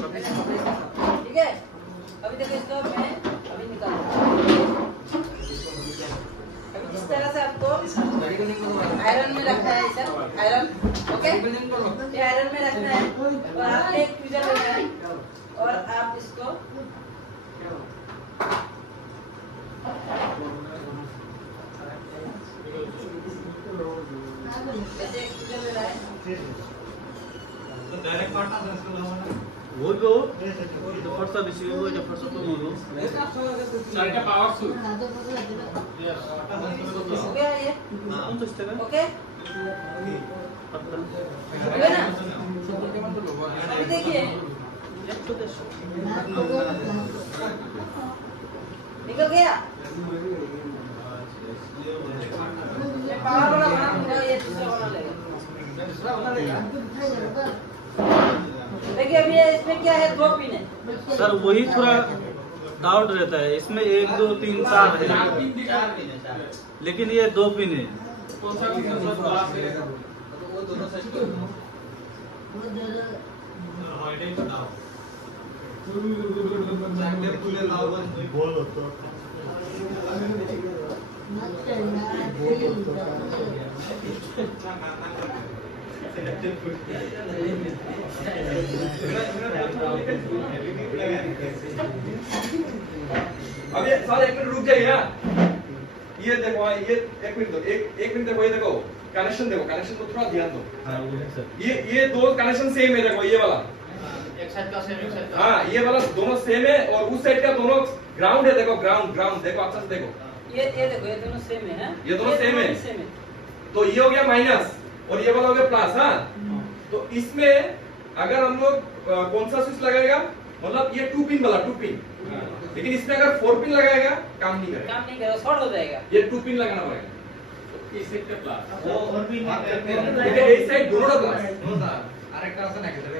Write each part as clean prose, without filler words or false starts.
ठीक है, अभी देखो इसको मैं अभी निकालूंगा। अभी इस तरह से आपको आयरन में रखना है सर, आयरन, ओके, ये आयरन में रखना है और आपने एक ट्विजर लेना है और आप इसको ऐसे एक ट्विजर लेना है। डायरेक्ट पार्टनर से इसको लगाना वो जो फर्स्ट विषय वो जो फर्स्ट तो बोलो चारटा पावर सुट हो गया ये, कौन तो स्टेप है ओके, हो गया ना? अभी देखिए निकल गया। पावर वाला बना दूंगा, ये दूसरा बना लेगा। देखिए अभी इसमें क्या है, 2 पिन है सर, वही थोड़ा डाउट रहता है इसमें। 1 2 3 4 है, लेकिन ये 2 पिन है। कौन सा पिन है सर? क्लास है वो दोनों साइड को हां इधर को डाउन चैंबर खुले लावन बोल होता अब ये सर 1 मिनट रुक जाइए ना। ये देखो, ये 1 मिनट दो, एक मिनट देखो, ये देखो कनेक्शन, देखो कनेक्शन को थोड़ा ध्यान दो। ये 2 कनेक्शन सेम है, देखो ये वाला एक साइड का सेम, एक साइड का हाँ, ये वाला दोनों सेम है और उस साइड का दोनों ग्राउंड है। देखो ग्राउंड देखो अच्छा से देखो, ये देखो ये दोनों सेम है, ये दोनों सेम है। तो ये हो गया माइनस और ये वाला हो गया प्लस। हाँ, तो इसमें अगर हम लोग कौन सा स्विच लगाएगा, मतलब ये 2 पिन वाला 2 पिन, लेकिन इसमें अगर 4 पिन लगाएगा काम नहीं करेगा, शॉर्ट हो जाएगा। ये 2 पिन लगाना पड़ेगा। इस साइड का प्लस वो और पिन देखिए, इस साइड दोनों का प्लस আরেকটা আছে নাকি স্যার?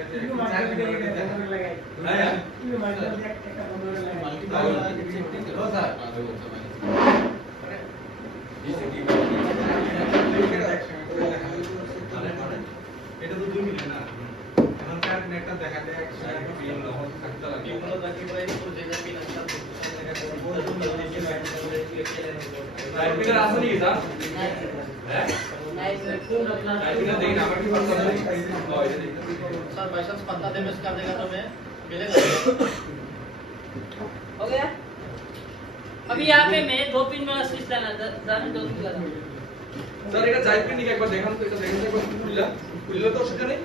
এটা তো 2 মিনিট না, এখন কার নেটটা দেখাতে একসাথে পিন লহন থাকতে লাগে। পিনগুলো বাকি প্রায় পুরো যে পিন আছে তার সাইড পিনের আছে নাকি স্যার? হ্যাঁ सर बाई चांस 15 एमएस कर देगा तो मैं मिलेगा। हो गया। अभी यहाँ पे मैं 2 पिन वाला स्विच लाना था, 2 पिन लगा। স্যার এটা জাইড পিন নিয়ে একবার দেখান তো, এটা দেখেন তো একবার খুললে তো সেটা নেই,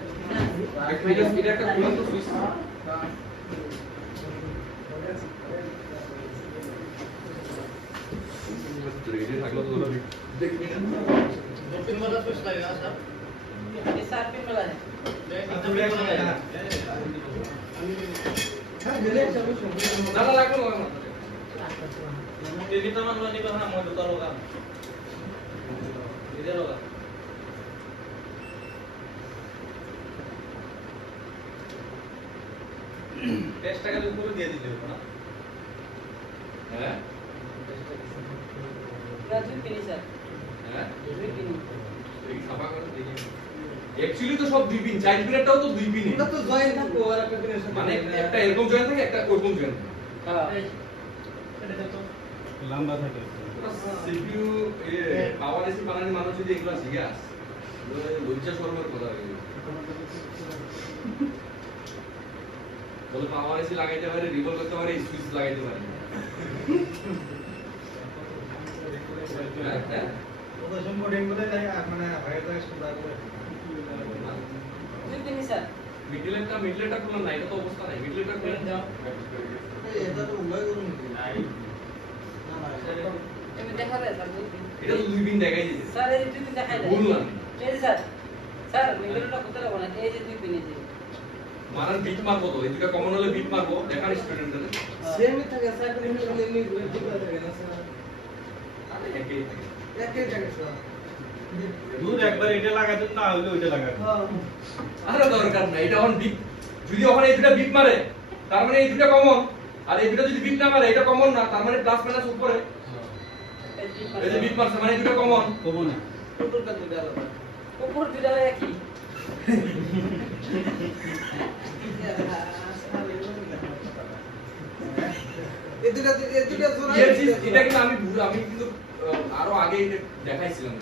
এটা একটা খুললে তো সুইচ रेडी থাকলো তো ওটা দেখবি না। 2 पिन वाला स्विच लगेगा सर, ये 7 पिन वाला है। না না লাগলো না, टीवी तो मान लो नहीं पर हां मैं दुकान होगा इधर होगा। टेस्ट का ऊपर দিয়ে দিতে হবে না? হ্যাঁ राजू पिन सर, হ্যাঁ 2 पिन। এই সাফা করে দেখি, অ্যাকচুয়ালি তো সব 2 পিন, চাইল্ড পিনটাও তো 2 পিন, এটা তো জয়েন্ট থাকবে আর একটা পিনের সাথে, মানে একটা এরকম জয়েন্ট থাকে, একটা ওরকম জয়েন্ট থাকে। हां এটা তো লম্বা থাকে। সিপিইউ এ পাওয়ার এসি বানানি মানুষ যদি এগুলা শিখে আস, লজ্জা শরমের কথা হয়ে যাবে। বলে পাওয়ার এসি লাগাইতে পারে, রিভলভ করতে পারে, সুইচ লাগাইতে পারে। হ্যাঁ প্রদর্শন কোডিং বলে যায় মানে ভাইয়ের কাছে সুন্দর করে 2 पिन सर। মিডলেটটা খুললাম না, এটা তো অবস্থা নাই, মিডলেটটা খুলে দাও। এটা তো উল্লাই করুন নাই না না ये देखा रहे सर 2 पिन। এটা তো 2 পিন দেখাই দিয়েছে सर ये 2 पिन दिखाई दे। বললাম ये सर, सर मिडलটা কোথায় লাগবে না, এই যে 2 पिन আছে। মারার বিট মারবো তো, এই দুটো কমন হলে বিট মারবো, দেখান স্টুডেন্টদের। সেমই থাকে স্যার, কিন্তু এমনি ঘুরে ঠিক থাকে না স্যার, আরে একই থাকে। একই থাকে স্যার। दूर একবার এটা লাগাতে না হলে ওইটা লাগাতে। হ্যাঁ আরে দরকার নাই, এটা এখন বিট যদি ওখানে এই দুটো বিট মারে তার মানে এই দুটো কমন, আর এই দুটো যদি বিট না মারে এটা কমন না, তার মানে প্লাস মাইনাস উপরে এই যে বিট মারছে মানে এই দুটো কমন। কমন টোটাল কাজ দিতে আলাদা ऊपर भी डाला है कि ये चीज এটা কিন্তু আমি কিন্তু আরো আগে এটা দেখাইছিলাম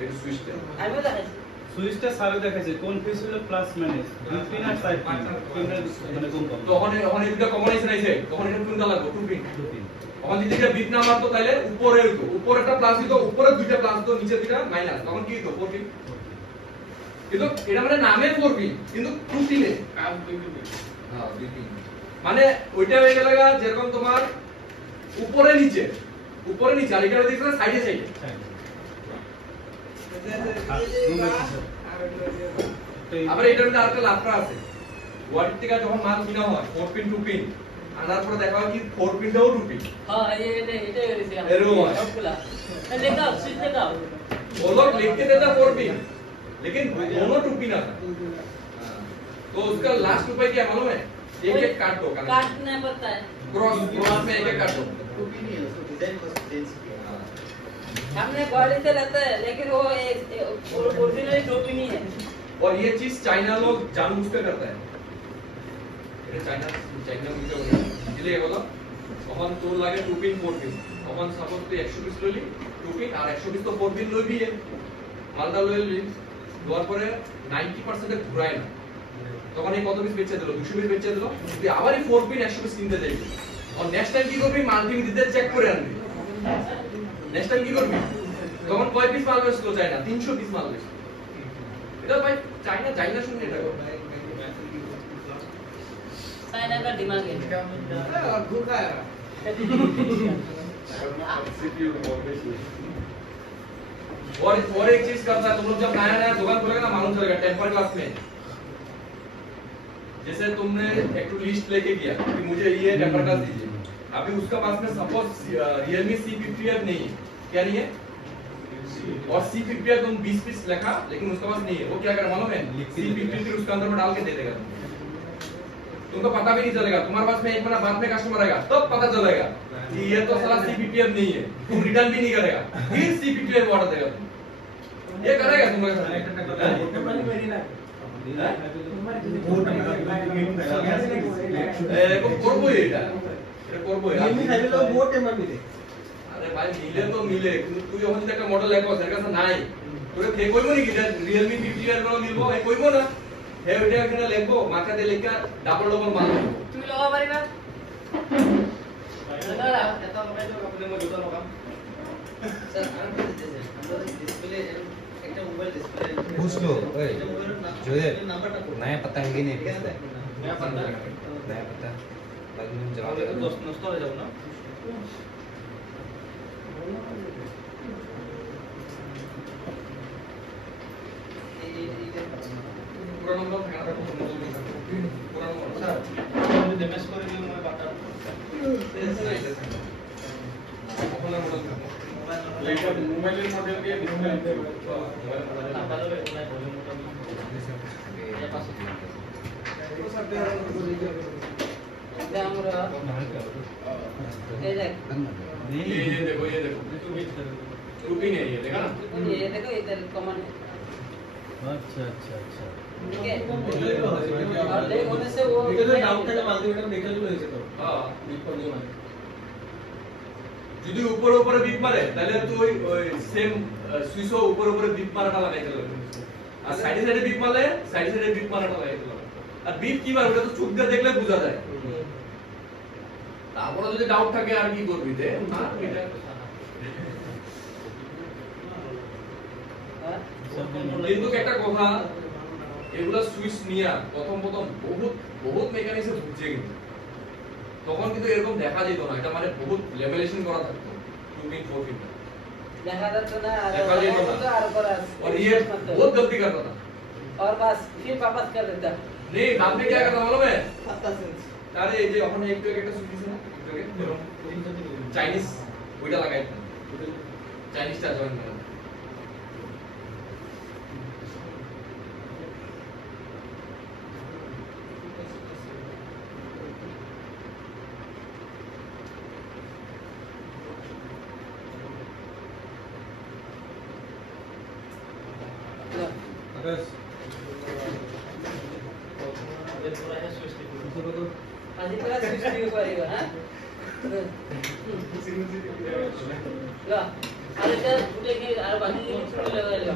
এটা সুইচটা আমিও দেখাইছি সুইচটা সারে দেখাচ্ছে কোন ফেস হলো প্লাস মাইনাস দুই পিন আর সাইড পিন মানে কোন কোন তখন এই দুটো কম্বিনেশন আইছে তখন এটা কোনটা লাগবে টু পিন তখন যদি এটা বিট না মারতো তাহলে উপরে হইতো উপরেটা প্লাস হইতো উপরে দুইটা প্লাস হতো নিচে দুইটা মাইনাস তখন কি হইতো 4 পিন কিন্তু এটা মানে নামে 4 পিন কিন্তু টু পিনে কাজ দুই পিন হ্যাঁ দুই পিন মানে ওইটা হয়ে গেল যেরকম তোমার উপরে নিচে আর এটা দেখছো সাইডে সাইডে আবার এটার মধ্যে আরেকটা লাফটা আছে ওয়ার্ড থেকে যখন মাল কিনা হয় 4 পিন 2 পিন আনার পরে দেখা হয় কি 4 পিনটাও 2 পিন हां ये वैसे एरो है सबला लेगा स्विच लेगा वो लोग लिख के देता 4 पिन लेकिन दोनों 2 पिन आता तो उसका लास्ट उपाय क्या मालूम है एक काट दो काटना पड़ता है क्रॉस में एक काट दो 2 पिन ही है उसको डिजाइन को चेंज किया हमने गाड़ी से लेता है लेकिन वो ओरिजिनली 2 पिन ही है और ये चीज चाइना लोग जानबूझ के करता है ये चाइना मुझे इसलिए बोलो তখন তোর লাগে 2 পিন 4 পিন তখন সাপোজ তুই 120 লইলি 2 পিন আর 120 তো 4 পিন লইবি মালটা লইলি দেওয়ার পরে 90% এ ঘুরায় না তখন এই কত পিস বেচে দিল 200 পিস বেচে দিল তুই আবার এই 4 পিন 100 পিস কিনতে যাবি আর নেক্সট টাইম কি করবি মাল্টিমিটার চেক করে আনবি নেক্সট টাইম কি করবি তখন কয় পিস মাল বেচলো চাইনা 300 পিস মাল বেচলো এটা ভাই চাইনা শুনে এটা चाइना का दिमाग है भूखा है और एक चीज करता है तुम लोग जब नया दुकान खोलेगा ना मालूम चलेगा टेम्पर ग्लास में जैसे तुमने एक लिस्ट लेके गया कि मुझे ये टेम्पर ग्लास दीजिए अभी उसका पास में सपोज Realme C50 नहीं है क्या नहीं है और C50 तुम 20 पीस लिखा लेकिन उसका पास नहीं है वो क्या कर मालूम है C50 फिर उसके अंदर में डाल के दे देगा तुमको पता भी नहीं चलेगा तुम्हारे पास में एक महीना बाद में कस्टमर आएगा तब पता चलेगा कि ये तो साला C50 नहीं है तुम रिटर्न भी नहीं करेगा फिर C50 ऑर्डर देगा तुम ये करेगा तुम्हारे साथ করবো এটা করবো আরে ভাই মিলে তো মিলে কিন্তু তুই যখন একটা মডেল লেখো এর কাছে নাই তোরে কে কইবো নাকি এটা Realme 50 এর কোনো মিলবো এই কইবো না হে ওটা এখানে লিখবো মাথা দিয়ে লেখা ডাবল মাল তুমি লগা পারিবা দাদা এটা লগাই দাও আপনি মই দুটো লগাম স্যার আর কি দিতেছে আমরা ডিসপ্লে একটা মোবাইল ডিসপ্লে पूछ लो ओए जोएल नंबरটা नया पता है कि नहीं नया पता नया पता बाकी हम जवाब আমাদের দোস্ত নষ্ট হয়ে যাবে না পুরো নম্বর ফেনা রাখো পুরো নম্বর স্যার আমি ড্যামেজ করে দিই মই বাটা ওখানে মডেল থাকো মোবাইলের মডেল দিয়ে ডিসপ্লে আনতে হবে মোবাইল মডেল না ভালো হবে না ভলিউমটা ये पास আমরা এই देख ये देखो रूपी नहीं है ये देखा ना ये देखो इधर कॉमन है अच्छा अच्छा अच्छा ठीक है और देख होने से वो এটা তো ডাউনটা মাল্টিমিটার মেটাল হয়েছে তো হ্যাঁ বিপদ মানে যদি উপরে উপরে বিপ মারে তাহলে তুই ওই সেম সুইচও উপরে উপরে বিপ মারাটা লাগাইতে লাগবে আর সাইডে সাইডে বিপ মারলে সাইডে সাইডে বিপ মারাটা লাগাইতে লাগবে আর বিপ কি মারবে ওটা তো চোখ দিয়ে দেখলে বোঝা যায় তারপরে যদি ডাউট থাকে আর কি করবি তে মার এটা কিন্তু একটা কথা এগুলা সুইচ নিয়া প্রথম বহুত মেকানিজম বুঝছে কিন্তু তখন কিন্তু এরকম দেখা যেত না এটা মানে বহুত লেভেলেশন করা থাকতো 2 পিন 4 পিন দেখা যাচ্ছে না देखा जाए तो तो और करा और ये बहुत गलती करता था और बस फिर वापस कर देता नहीं बाद में क्या करता मालूम है पता सेंस अरे ये जो अपन एक একটা সুইচ আছে না চাইনিজ ওইটা লাগাই চাইনিজটা জয়েন করা बस ये पूरा है स्विच आज इतना स्विच नहीं करेगा हां लो, आगे चल, छूटे के, बाकी के छूटे लगा लिया।